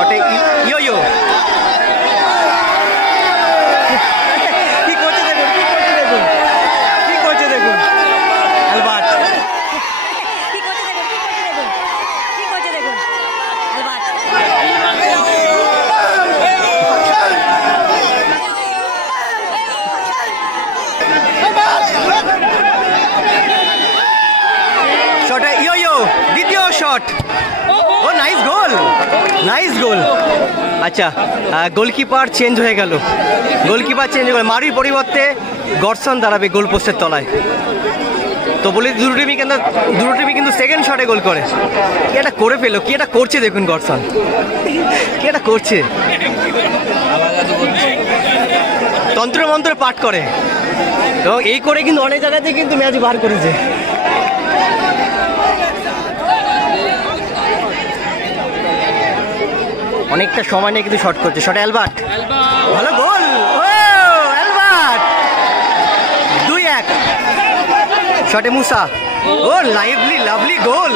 শটে ইয়ো ইয়ো কি করছে দেখুন, কি করছে দেখুন অ্যালবার্ট। শটে ইয়ো ইয়ো দ্বিতীয় শট। ও নাইস গোল, নাইস গোল। আচ্ছা গোলকিপার চেঞ্জ হয়ে গেল, গোলকিপার চেঞ্জ হয়ে গেল, মারির পরিবর্তে গর্সন দাঁড়াবে গোল পোস্টের তলায়। তো বলি দুটো টিমই কিন্তু সেকেন্ড শটে গোল করে। কি এটা করে ফেলো, কি এটা করছে দেখুন গর্সন, কি এটা করছে, তন্ত্র মন্ত্র পাঠ করে এবং এই করে কিন্তু অনেক জায়গাতে কিন্তু ম্যাচ বার করেছে। অনেকটা সময় নিয়ে কিন্তু শট করছে। শটে অ্যালবার্ট, ভালো গোল, ও অ্যালবার্ট 2-1। শটে মুসা, ও লাইভলি লাভলি গোল।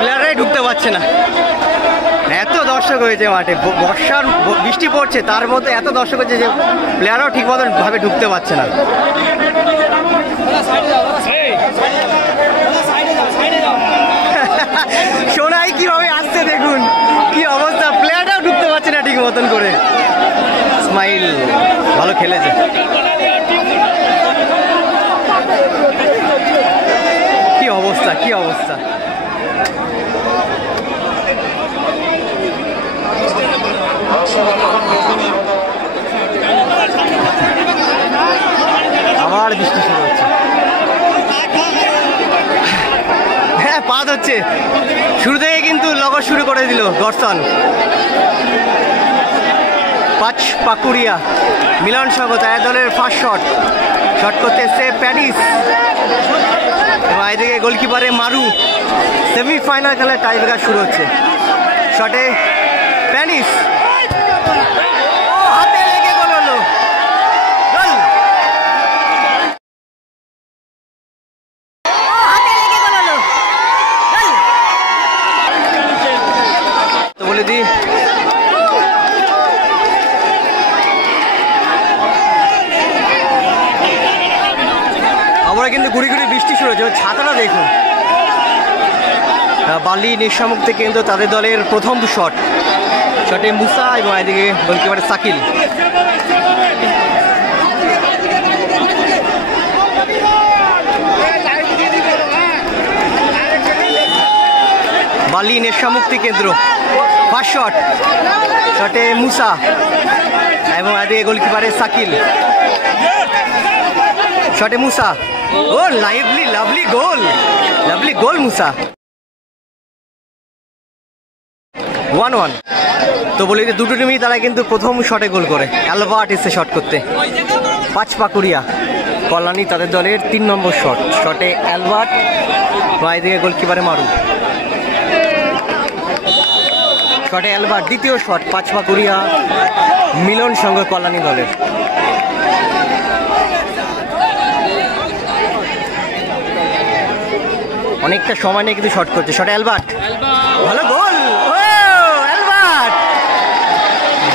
প্লেয়াররাই ঢুকতে পারছে না, এত দর্শক হয়েছে মাঠে, বর্ষার বৃষ্টি পড়ছে তার মধ্যে এত দর্শক হয়েছে যে প্লেয়াররাও ঠিক মতন ভাবে ঢুকতে পারছে না। সোনাই কিভাবে আসছে দেখুন, কি অবস্থা, প্লেয়াররাও ঢুকতে পারছে না ঠিক মতন করে। স্মাইল ভালো খেলেছে। কি অবস্থা, কি অবস্থা। আবার বৃষ্টি শুরু হচ্ছে, হ্যাঁ পাত হচ্ছে শুরু থেকে কিন্তু লগর শুরু করে দিল গর্সন। পাঁচ পাকুড়িয়া মিলন সংঘ তাদের দলের ফার্স্ট শট করতে এসছে প্যারিস এবং এদিকে গোলকিপারে মারু। সেমিফাইনাল খেলায় টাইব্রেকার শুরু হচ্ছে। শটে প্যারিস, হাতে লেগে গোল হলো, গোল। তো বলে দিই আমরা কিন্তু গুড়ি গুড়ি বৃষ্টি শুরু হয়েছে, ছাতাটা দেখুন। বালি নেশামুক্তি কেন্দ্র তাদের দলের প্রথম শট। শটে মুসা এবং এদিকে গোলকিপার সাকিল। বালি নেশামুক্তি কেন্দ্র ফার্স্ট শট। শটে মুসা এবং এদিকে গোলকিপারের সাকিল। শটে মুসা, ও lively lovely goal, lovely goal Musa. 1-1। তো বলি যে দুটো টিমই তারা কিন্তু প্রথম শটে গোল করে। অ্যালবার্ট এসে শট করতে, পাঁচ পাকুড়িয়া কল্যাণী তাদের দলের 3 নম্বর শট। শটে অ্যালবার্ট, বাই দিকে গোলকিপারে মারু। শটে অ্যালবার্ট দ্বিতীয় শট, পাঁচ পাকুড়িয়া মিলন সংঘ কল্যাণী দলের। অনেকটা সময় নিয়ে কিন্তু শট করছে। শটে অ্যালবার্ট, ভালো গোল, ও অ্যালবার্ট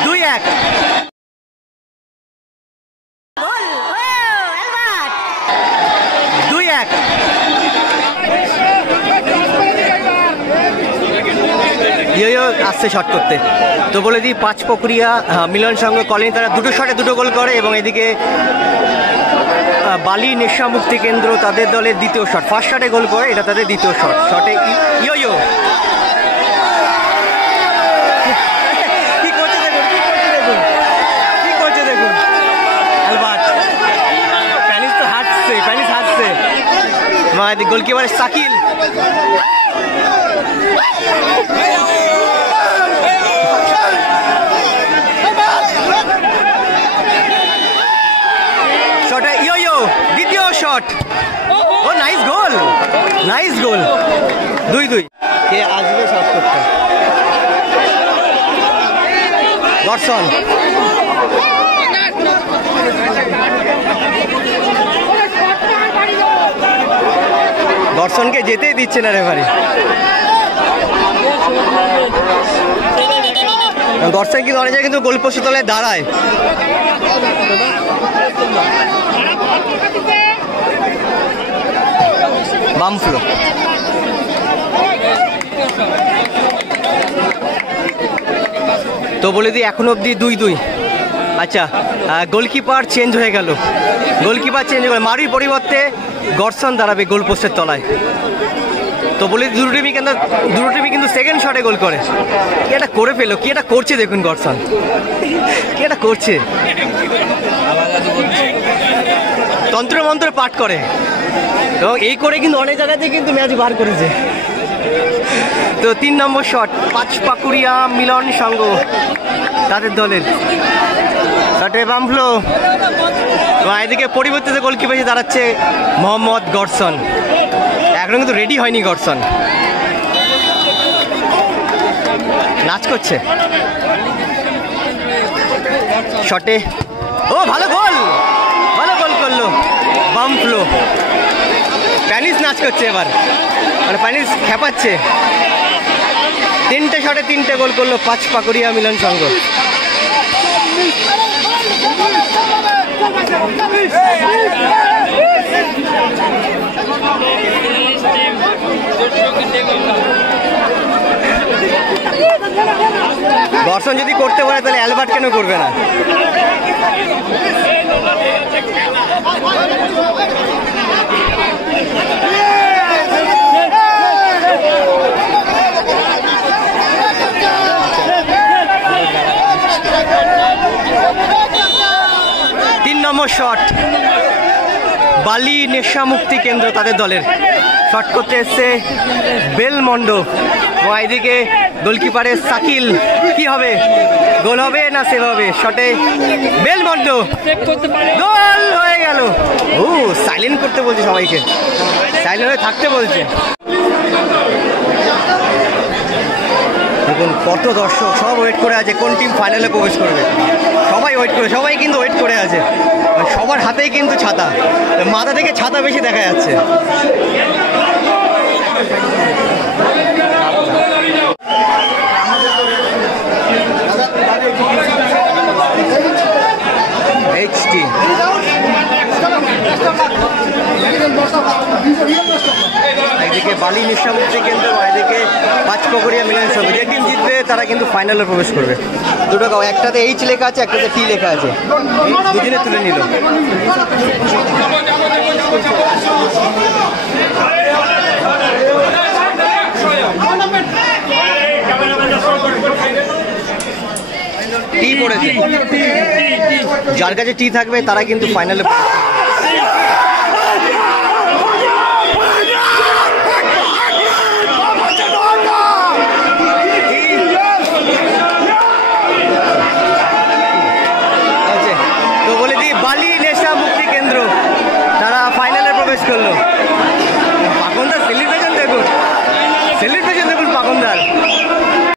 2-1। গোল, ও অ্যালবার্ট 2-1। ইয়ো আসছে শট করতে। তো বলে দিই পাঁচ পকুরিয়া মিলন সংঘ কলোনি তারা দুটো শটে দুটো গোল করে এবং এদিকে বালি নেশামুক্তি কেন্দ্র তাদের দলের দ্বিতীয় শট। ফার্স্ট শটে গোল করে, এটা তাদের দ্বিতীয় শট। শটে ইয়ো ইয়ো কি করছে দেখুন, কি করছে দেখুন অ্যালবার্ট। প্যানিস তো হাঁটছে, প্যানিস হাঁটছে। গোলকিপার সাকিল, শটে ইয়ো ইয়ো দ্বিতীয় শট। ও নাইস গোল, নাইস গোল। 2-2। কে আসবে শট করতে? দর্শন যেতেই দিচ্ছে না রেফারি। দর্শক কিন্তু অনেক জায়গায় কিন্তু গোলপোস্টের তলায় দাঁড়ায়। বাম ফ্লো। তো বলে দিই এখন অবধি 2-2। আচ্ছা, গোলকিপার চেঞ্জ হয়ে গেল। গোলকিপার চেঞ্জ হয়ে গেল, মারির পরিবর্তে গর্সন দাঁড়াবে গোলপোস্টের তলায়। তো বলি দুটো টিমই কিন্তু সেকেন্ড শটে গোল করে। কি এটা করে ফেলো, কি এটা করছে দেখুন গর্সন, কি এটা করছে, তন্ত্র মন্ত্র পাঠ করে এবং এই করে কিন্তু অনেক জায়গাতে কিন্তু ম্যাচ বার করেছে। তো 3 নম্বর শট, পাঁচপাকুড়িয়া মিলন সংঘ তাদের দলের শটে বাম ফ্লো। এদিকে পরিবর্তিত গোলকিপার হিসেবে দাঁড়াচ্ছে মোহাম্মদ গর্সন। এখনো কিন্তু রেডি হয়নি গর্সন, নাচ করছে শটে। ও ভালো গোল, ভালো গোল করলো বাম ফ্লো। প্যানিস নাচ করছে এবার, মানে প্যানিস খেপাচ্ছে। 3টে শটে 3টে গোল করলো পাঁচপাকুড়িয়া মিলন সংঘ। দর্শন যদি করতে পারে তাহলে অ্যালবার্ট কেন করবে না? শট, বালি নেশা মুক্তি কেন্দ্র তাদের দলের। শট করতে এসছে বেলমন্ডো। এদিকে গোলকিপারের সাকিল, কি হবে, গোল হবে না সেভ হবে? শটে বেলমন্ডো, গোল হয়ে গেল। ও সাইলেন্ট করতে বলছে সবাইকে, সাইলেন্ট হয়ে থাকতে বলছে। দেখুন কত দর্শক সব ওয়েট করে আছে কোন টিম ফাইনালে প্রবেশ করবে। সবাই ওয়েট করে, সবাই কিন্তু ওয়েট করে আছে। সবার হাতেই কিন্তু ছাতা, মাথা থেকে ছাতা বেশি দেখা যাচ্ছে। এইচটি একদিকে বালি নেশামুক্তি কেন্দ্র, এদিকে পাঁচপাকুড়িয়া মিলন সংঘ। যে টিম জিতবে তারা কিন্তু ফাইনালে প্রবেশ করবে। দুটো গাও, একটাতে এইচ লেখা আছে, একটাতে টি লেখা আছে, দুদিনে তুলে নিল। টি পড়েছে, যার কাছে টি থাকবে তারা কিন্তু ফাইনালে। বালি নেশা মুক্তি কেন্দ্র তারা ফাইনালে প্রবেশ করলো। পাকনদার সেলিব্রেশন দেখুন, সেলিব্রেশন দেখুন পাকনদার।